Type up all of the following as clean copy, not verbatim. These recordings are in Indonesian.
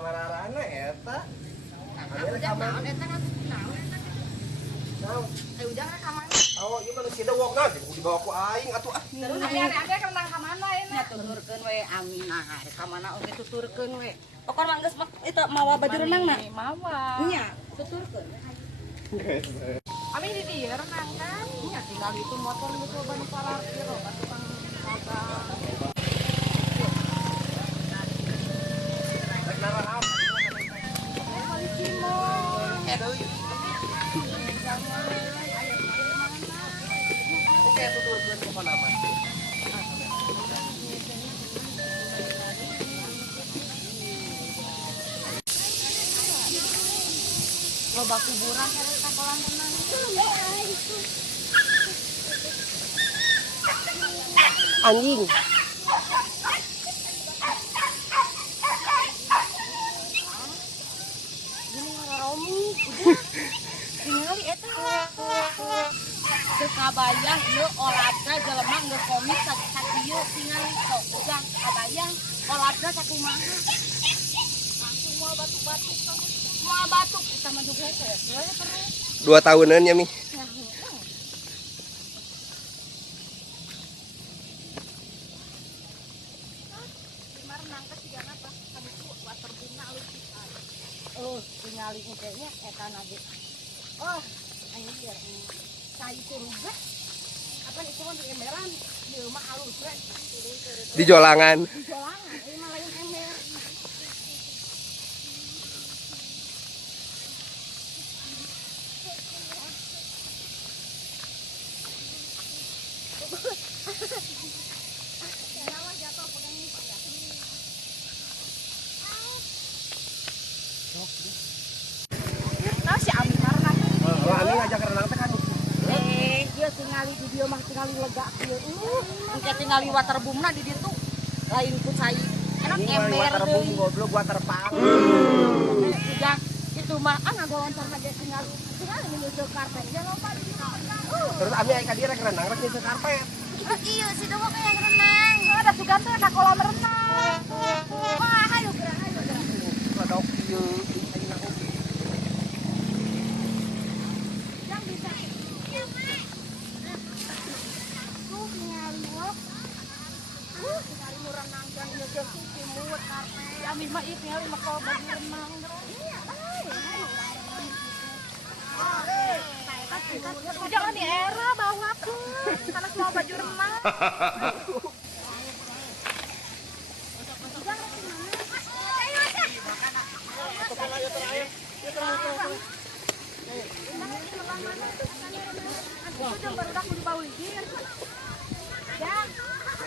samarana eta. Udah naon eta naon eta. Naon? Ujang rekaman. Oh, ieu kan si dewok na dibawa ku aing atuh ah. Terus ade renang ka mana nya tuturkeun we Aminah ka mana oge tuturkeun we. Pokon mah geus eta mawa baju renangna. Mawa. Nya tuturkeun. Ami di dieu renang kan. Nya tinggal itu motor geus loba nu parkir loba tukang loba. Rek naraam. Oke, tuturkeun pokona mah. Loba kuburan kada ka kolam renang. Anjing. Gini ngararomi tingali eta. Sekabayang ieu olahraga jelema geus komik sakieu tingali sok ujang kabayang olahraga sakumaha. Langsung moal batuk-batuk kamu. Moal batuk kita mah juga terus. 2 tahunan ya, Mi. Tingali kayaknya eta nage. Oh, anjir. Saya juga. Apa itu mah emberan? Ieu mah halus we. Di jolangan. Di jolangan, ieu mah lain ember. Nah, si Ami karena Oh, Ami ngajak renang teh kan. dia tingali di dia mah tingali lega kieu. Engke tingali waterboomna di ditu lain ku cai. Enak ember deui. Goblok waterpark. Udah itu mah ngagontar aja tingali. Tingali menuju karpet. Jangan lupa di situ. Terus Ami aya ka dieu rek renang rek nyeuseut karpet. Iya, si Dewa kayak renang. Ada sugan teh ka kolam renang. Wah, ayo gerak, ayo gerak. Kodok ieu. Yang bisa. Tuh tingali wok. Tingali nu renang kan ieu geus timut karpet. Ami mah ieu tingali mah kalau baju renang. Iya, jangan di era bawa ke karena semua baju renang.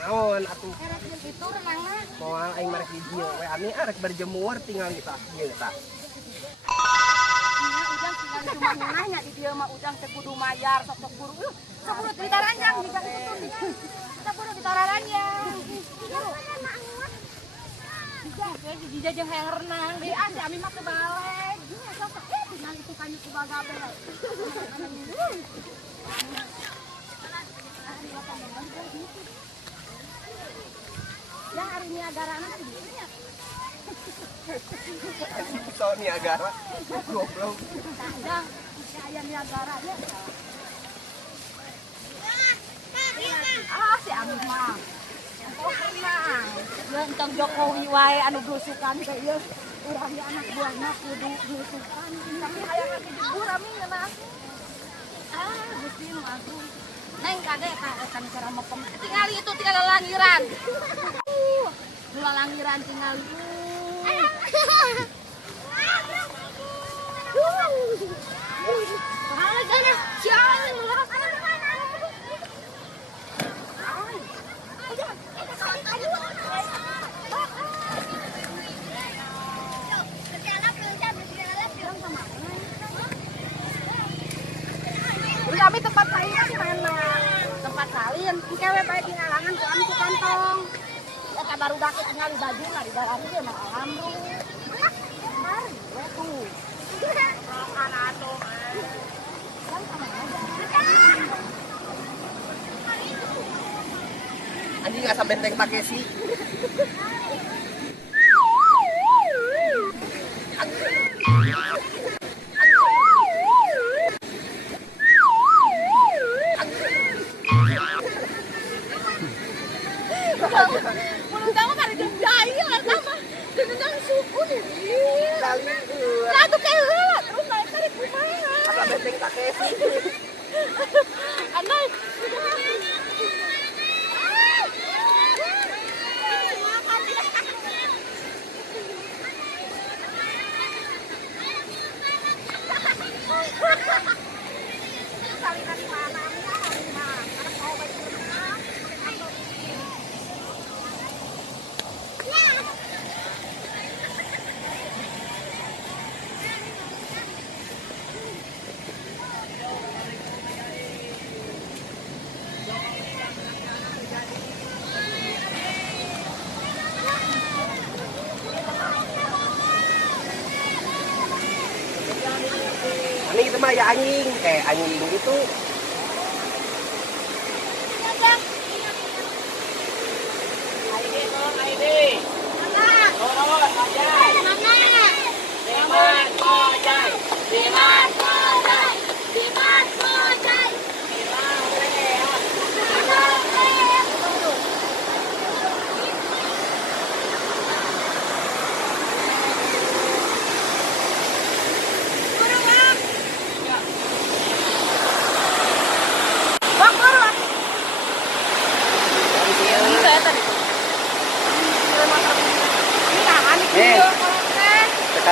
Naon atuh? Itu renangnya. Moal aing marek di dieu we Ami arek berjemur tinggal kita ieu eta. Ujang tinggal cuma nanya di dia mah Ujang teh kudu mayar sok buru. Sok buru ditaranjang juga itu tuh. Sok buru ditaranjang. Dijah jeung hayang renang di si Ami mah kebalik. Sok tinggal itu kan ku bagabe. Ya hari Niagara na di dieu nya. So Niagara. Goblok. Kadang aya Niagara ya. Ah si Ami mah. Oh tenang. Ya entong Jokowi wae anu belusukan teh ieu. Urang ge anak buahna kudu belusukan. Tapi hayang lagi jebur Ami ngeunah. Ah Gusti Agung. Neng kade kan cara mekem. Tingali itu tinggal langiran. Dua langiran tingali. Kami tempat lainnya di mana? Tempat salin. Kewe bae di ngalangan ku Ami ku kantong. Eta baru dake tinggal di baju mah di dalam ieu mah alhamdulillah. Mari we tuh. Makan atuh. Anjing asa benteng Takeshi. penting tak kesi. Anay. Salinan di mana? Anak mau baca berenang. Ini itu mah ya anjing, kayak anjing gitu.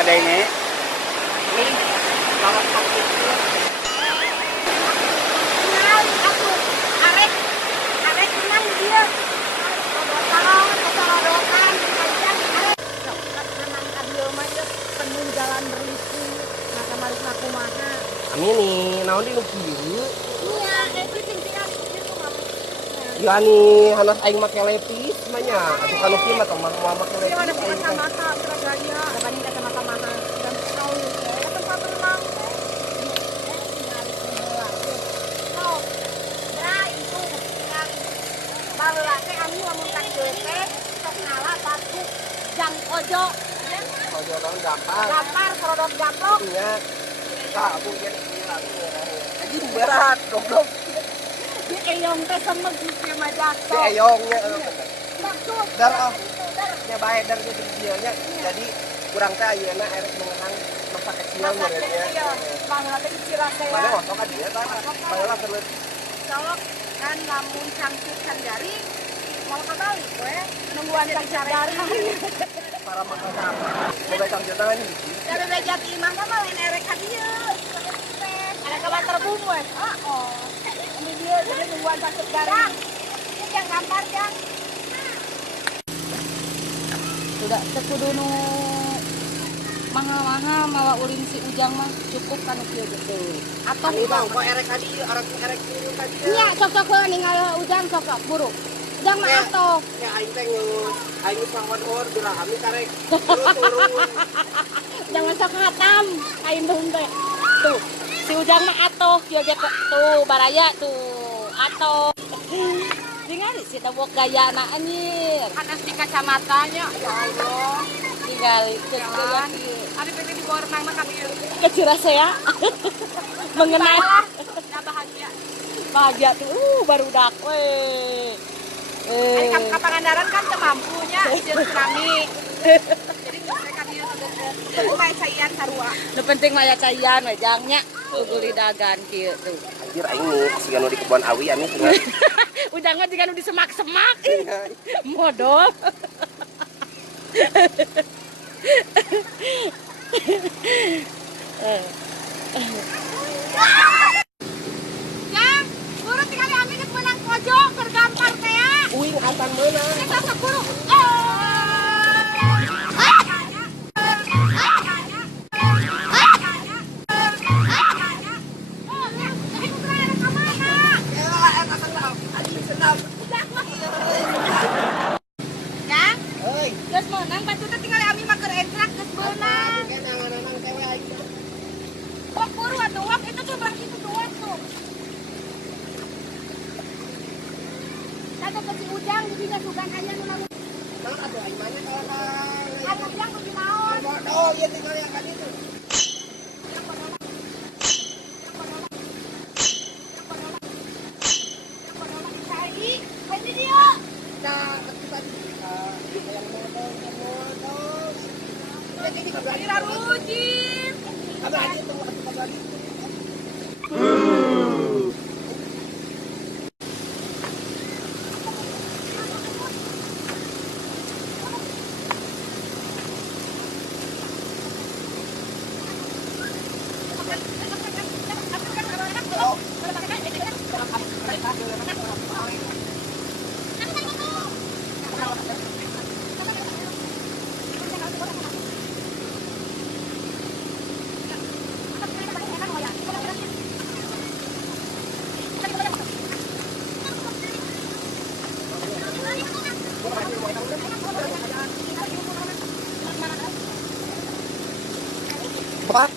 Ada ini. Ini kalau sakit itu. Aku arek menang dia. Rodotan, kajian arek. Menang kadio mah penuh jalan berisi. Nah kemarin aku mana? Amin nih, naon di nu kieu? Iya, itu tinggal gitu Ya nih, hanas aing make lepis mah nya. Atuh kanu kieu mah teman mau make lepis. ada kacamata seraganya. Ada banding kacamata mahal. Dan tahu ya, tempat berenang. Baheula teh kami lamun ka dieu teh sok ngala batu jang ojo. Ojo naon gampang. Gampar produk gaplok. Iya. Kak, aku jadi gila nih. Anjing berat, goblok. Di eyong teh semeg di mah Di jatuh. eyongnya. Maksud Dar ah. Nya bae dar jadi dieunya. Jadi kurang teh ayeuna erek mengenang masa kecil muridnya. Baheula teh Cirasea. Mana osok ka dieu tah. Baheula seuleut. Kalau kan lamun cangcut sandari mau kembali we nungguan sandari. Para makan apa? Boga cangcut tangan hiji. Dari bejat imah mah lain erek ka dieu. Ada kabar terbum we. Oh. Ini dia jadi nungguan cangcut garing. Ini yang gambar yang. Sudah tekudu nu mahal-mahal mawa ulin si Ujang mah cukup kan kieu gitu. Atau Ini mah kok erek ka dieu, erek kieu ka dieu. iya sok-sok heula ningali Ujang sok buru. Ujang mah atoh. Ya aing teh aing sawan hor bilang kami karek turun. Jangan sok hatam, aing belum teh. Tuh, si Ujang mah atoh, kieu ge tuh baraya tuh, atoh. Ningali si tabok gayana anjir. Panas di kacamatanya, ya Allah. Ningali kecil. Ari pengen di bawah renang mah kami. Kecirasea. Mengenai bahagia. Bahagia tuh barudak we. Ka Pangandaran kan teu mampunya jeung tsunami. Jadi mereka dia tuh mah caian sarua. Nu penting mah caian we jangnya. Guli dagan kieu tuh. Anjir aing nih siga nu di kebun awi anu tinggal. Ujang mah jiga nu di semak-semak. Modal. Jang, buru tinggal ami geus meunang pojo keur gampar teh ya. Uing antan meunang. Kita sok buru. Jang, geus meunang batu teh tinggal ami mah keur entrak geus meunang. Wak buru atuh wak itu tuh bang itu tuh wak tuh. Kata ke si Ujang di dinya sugan aya nu lamun. Nah, atuh aing mah kalau ka Anu Ujang kudu naon? oh ieu tinggal yang kan itu. Ini dia. Nah, ketika yang modal. Jadi Rujin. Abang aja tunggu lagi. Pak,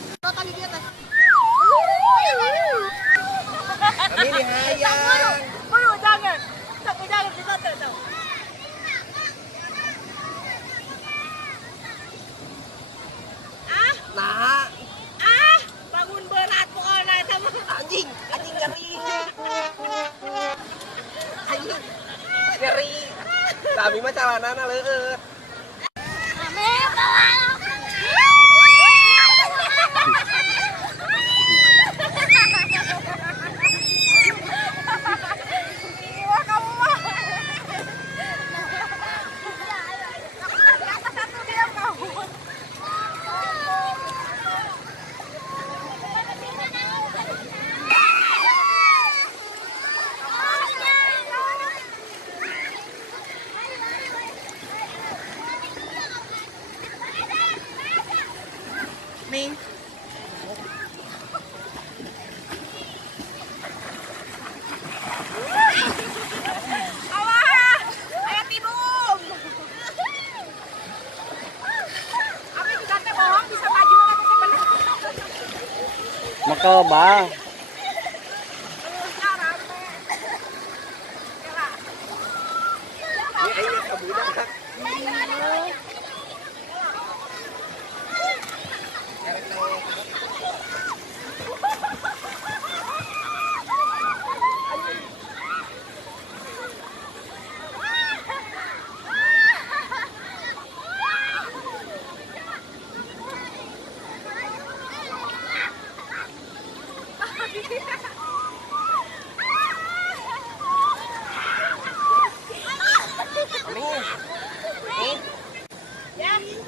kami nih hayang. Buru jangan. Jangan kita tuh. Nah, Bangun berat pokoknya sama. anjing ngeri. Anjing ngeri. Kami mah calanana leueut. Ning. Makaba. Ini kabudak.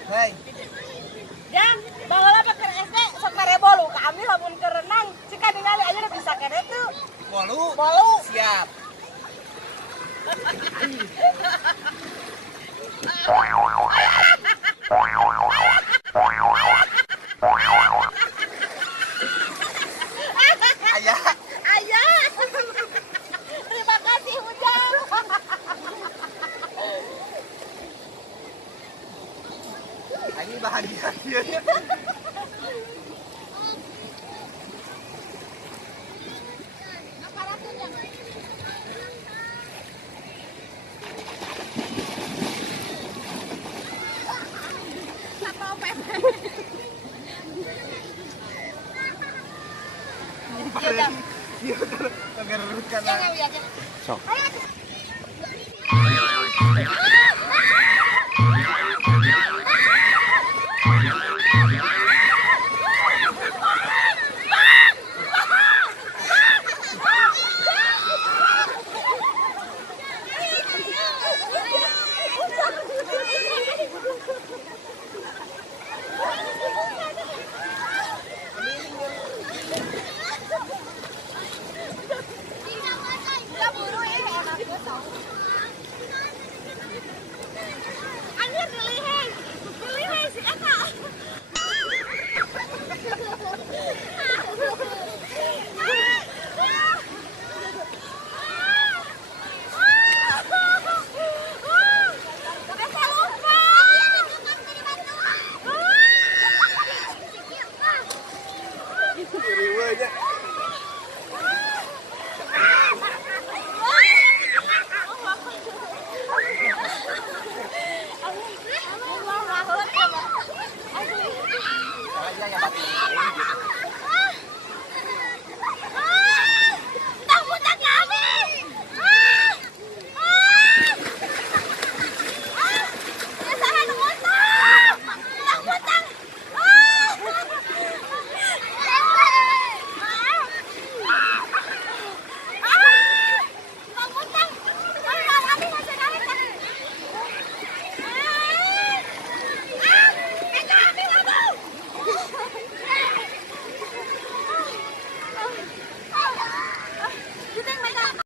Hai. Dan baheula pakai SD sok bolu kami lamun ke renang cika ningali aja udah bisa kene tuh. Bolu. Siap. Ayah. Terima kasih Ujang. Ini bahagia dia. Dia kegerutkan. Sok. Anjir diliheng si Eka. Riweunya. Saya yang batin.